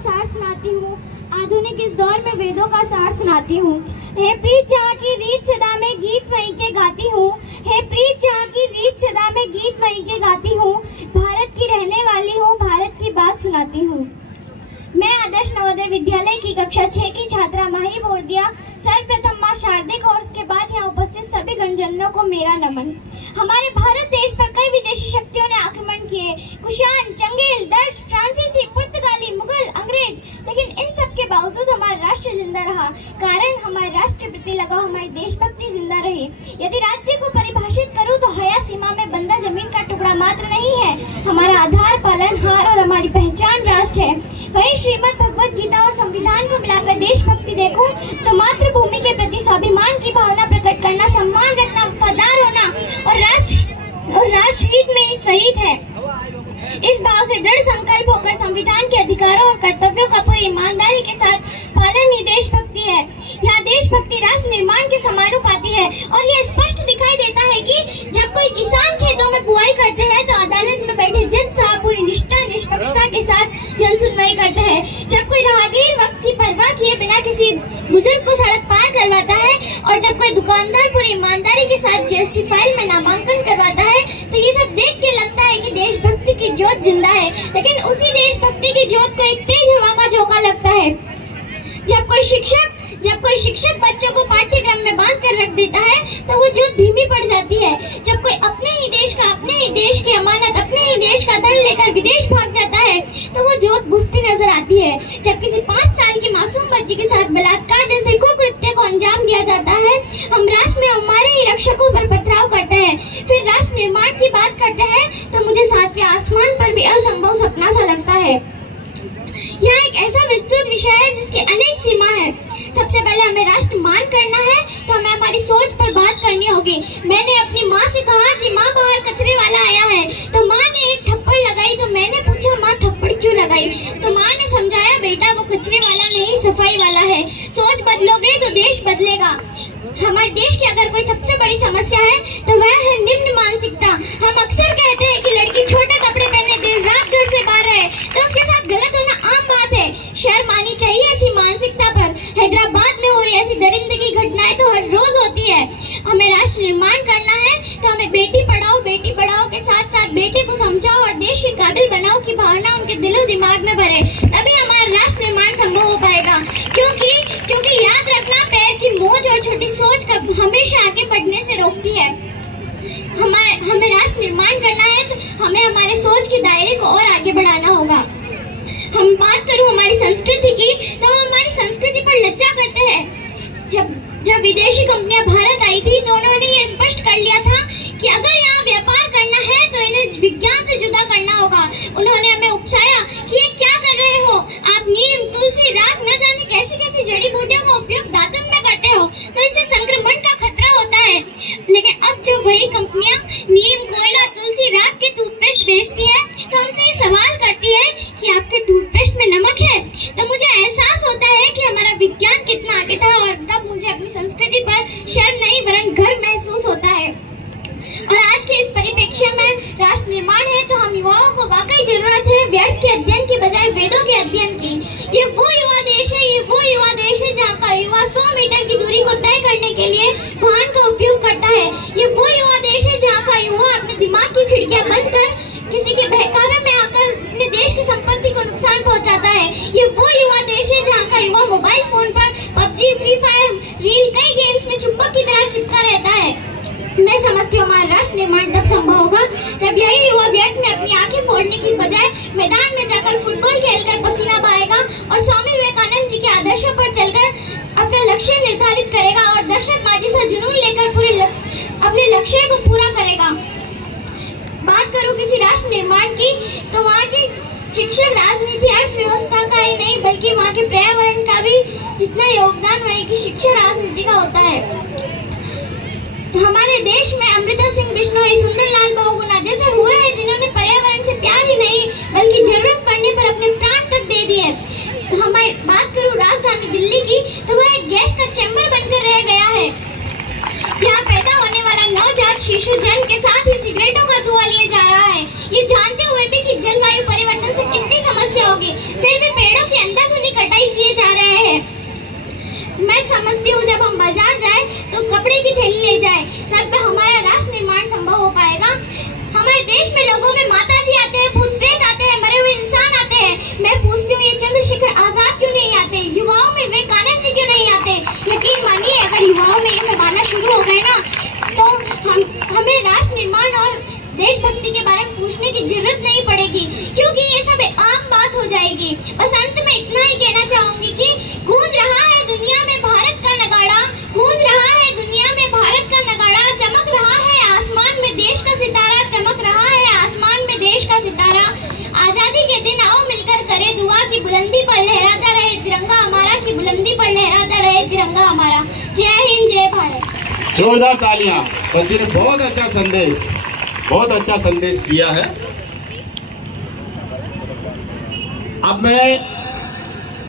सार सुनाती हूँ, आधुनिक इस दौर में वेदों का सार सुनाती हूँ। हे प्रीत जहाँ की रीत सदा में गीत वहीं के गाती हूँ, हे प्रीत जहाँ की रीत सदा में गीत वहीं के गाती हूँ। भारत की रहने वाली हूँ, भारत की बात सुनाती हूँ। मैं आदर्श नवोदय विद्यालय की कक्षा 6 की छात्रा माही बोरदिया सर्वप्रथम मां शारदिक और उसके बाद यहाँ उपस्थित सभी गणजनों को मेरा नमन। हमारे भारत देश पर कई विदेशी शक्तियों ने आक्रमण किए, कुषाण, चंगेल, डच, फ्रांसीसी, पुर्तगाली, मुगल, अंग्रेज, लेकिन इन सब के बावजूद हमारा राष्ट्र जिंदा रहा। कारण हमारे राष्ट्र के प्रति लगाव, हमारी देशभक्ति जिंदा रही। यदि राज्य को परिभाषित करूँ तो हया सीमा में बंदा जमीन का टुकड़ा मात्र नहीं है, हमारा आधार, पालनहार और हमारी पहचान राष्ट्र है। वही श्रीमद् भगवद गीता और संविधान को मिलाकर देशभक्ति देखूं तो मातृभूमि के प्रति स्वाभिमान की भावना प्रकट करना, सम्मान रखना, वफादार होना और राष्ट्रहित में ही सहित है। इस भाव से दृढ़ संकल्प होकर संविधान के अधिकारों और कर्तव्यों का पूरी ईमानदारी के साथ पालन ही देशभक्ति है। यहाँ देशभक्ति राष्ट्र निर्माण के समानुपाती है और यह स्पष्ट दिखाई देता है कि जब कोई किसान खेतों में बुआई करते हैं तो अदालत में बैठे जज साहब पूरी निष्ठा निष्पक्षता के साथ जन सुनवाई करते हैं। जब कोई राहगीर वक्त की परवाह किए बिना किसी बुजुर्ग को सड़क पार करवाता है और जब कोई दुकानदार पूरी ईमानदारी के साथ जीएसटी फाइल में नामांकन करवाता है तो ये सब देख के लगता है कि देशभक्ति की जोत जिंदा है। लेकिन उसी देशभक्ति की जोत को एक तेज हवा का झोंका लगता है। जब कोई शिक्षक बच्चों को पाठ्यक्रम में बांध कर रख देता है तो वो जोत धीमी पड़ जाती है। जब कोई अपने ही देश की अमानत, अपने ही देश का धन लेकर विदेश भाग जाता है तो वो जोत बुझती नजर आती है। जब किसी 5 साल की मासूम बच्ची के साथ बलात्कार जैसे कुकृत्य को अंजाम दिया जाता है, हम राष्ट्र में हमारे ही रक्षकों पर पथराव करते हैं, फिर राष्ट्र निर्माण की बात करते हैं तो मुझे सातवें आसमान पर भी असंभव सपना सा लगता है। यहाँ एक ऐसा विस्तृत विषय है जिसकी अनेक सीमा है। सबसे पहले हमें राष्ट्र मान करना है तो हमें हमारी सोच पर बात करनी होगी। मैंने अपनी माँ से कहा कि माँ बाहर कचरे वाला आया है तो माँ ने एक थप्पड़ लगाई तो मैंने पूछा माँ थप्पड़ क्यों लगाई, तो माँ ने समझाया बेटा वो कचरे वाला नहीं सफाई वाला है। सोच बदलोगे तो देश बदलेगा। हमारे देश की अगर कोई सबसे बड़ी समस्या है तो वह है निम्न मानसिकता। हम अक्सर कहते हैं कि लड़की छोटे कपड़े पहने दिन रात घर से बाहर रहे तो उसके साथ गलत होना आम बात है। शर्म आनी चाहिए ऐसी मानसिकता पर। हैदराबाद में हुई ऐसी दरिंदगी घटनाएं तो हर रोज होती है। हमें राष्ट्र निर्माण करना है तो हमें बेटी पढ़ाओ के साथ साथ बेटी को समझाओ और देश के काबिल बनाओ की भावना उनके दिलो दिमाग में भरे, तभी हमारा राष्ट्र निर्माण संभव हो पाएगा। क्योंकि याद रखना, पैर की मोच और छोटी सोच का हमेशा आगे बढ़ने से रोकती है। हमें राष्ट्र निर्माण करना है तो हमें हमारे सोच के दायरे को और आगे बढ़ाना होगा। हम बात करूं हमारी संस्कृति की तो हम हमारी संस्कृति पर लज्जा करते हैं। जब विदेशी कंपनियां भारत आई थी तो उन्होंने ये स्पष्ट कर लिया था कि अगर यहाँ व्यापार करना है तो इन्हें विज्ञान से जुदा करना होगा। उन्होंने हमें उकसाया कि ये क्या कर रहे हो आप, नीम, तुलसी, राख, न जाने कैसी जड़ी बूटियों का उपयोग दातन में करते हो तो इससे संक्रमण का खतरा होता है। लेकिन अब जब वही कंपनियां नीम, कोयला, तुलसी, राख के टूथपेस्ट बेचती है तो हमसे ये सवाल करती है कि आपके टूथपेस्ट में नमक है, तो मुझे एहसास होता है कि हमारा विज्ञान कितना आगे था और तब मुझे अपनी संस्कृति पर शर्म नहीं वरन गर्व महसूस होता है। और आज के इस परिप्रेक्ष्य में राष्ट्र निर्माण है तो हम युवाओं को वाकई जरूरत है व्यर्थ के अध्ययन की बजाय वेदों के अध्ययन की। ये वो युवा देश है जहाँ का युवा 100 मीटर की दूरी को तय करने के लिए वाहन का उपयोग करता है। ये वो युवा देश है जहाँ का युवा अपने दिमाग की खिड़कियां बंद कर किसी के बहकावे में आकर अपने देश की संपत्ति को नुकसान पहुँचाता है। ये वो युवा देश है जहाँ का युवा मोबाइल फोन पर पबजी, फ्री फायर, रील, कई गेम्स में चुंबक की तरह चिपका रहता है। मैं समझती हूँ हमारा राष्ट्र निर्माण तब संभव होगा जब यही युवा व्यर्थ में अपनी आंखें फोड़ने की बजाय मैदान में जाकर फुटबॉल खेलकर पसीना बहाएगा और स्वामी विवेकानंद जी के आदर्शों पर चलकर अपना लक्ष्य निर्धारित करेगा और दहशतबाजी से जुनून लेकर अपने लक्ष्य को पूरा करेगा। बात करूँ किसी राष्ट्र निर्माण की तो वहाँ की शिक्षा, राजनीति, अर्थव्यवस्था का ही नहीं बल्कि वहाँ के पर्यावरण का भी जितना योगदान वहाँ की शिक्षा राजनीति का होता है। हमारे देश में अमृता सिंह बिश्नोई, सुंदरलाल बहुगुणा जैसे हुए हैं जिन्होंने पर्यावरण से प्यार ही नहीं बल्कि जरूरत पड़ने पर अपने प्राण तक दे दिए। हमारी बात करूँ राजधानी दिल्ली की तो वह एक गैस का चैम्बर बनकर रह गया है। यहाँ पैदा होने वाला नवजात शिशु जन्म के साथ ही सिगरेटों का धुआं लिए जा रहा है, ये जानते हुए भी कि जलवायु परिवर्तन से कितनी समस्या हो जाओगे, फिर भी पेड़ों की अंधाधुंधी कटाई किए जा रहे हैं। मैं समझती हूँ जब हम बाजार जाए तो कपड़े की थैली ले जाए, तब हमारा राष्ट्र निर्माण संभव हो पाएगा। हमारे देश में लोगों में माता जी आते हैं, भूत प्रेत आते हैं, मरे हुए इंसान आते हैं। मैं पूछती हूँ ये चंद्रशेखर आजाद क्यों नहीं आते, युवाओं में विवेकानंद जी क्यों नहीं आते। यकीन मानिए अगर युवाओं में ये सब आना शुरू हो गए ना तो हमें राष्ट्र निर्माण और देशभक्ति के बारे में पूछने की जरूरत नहीं पड़ेगी, क्योंकि ये सब आम बात हो जाएगी। बस अंत में इतना ही कहना चाहूंगी कि गूंज रहा है दुनिया में भारत का नगाड़ा, गूंज रहा है दुनिया में भारत का नगाड़ा, चमक रहा है आसमान में देश का सितारा, चमक रहा है आसमान में देश का सितारा। आजादी के दिन आओ मिलकर करे दुआ की बुलंदी पर लहराता रहे तिरंगा हमारा, की बुलंदी पर लहराता रहे तिरंगा हमारा। जय हिंद, जय भारत। जोरदार तालियां। बच्ची ने बहुत अच्छा संदेश दिया है। अब मैं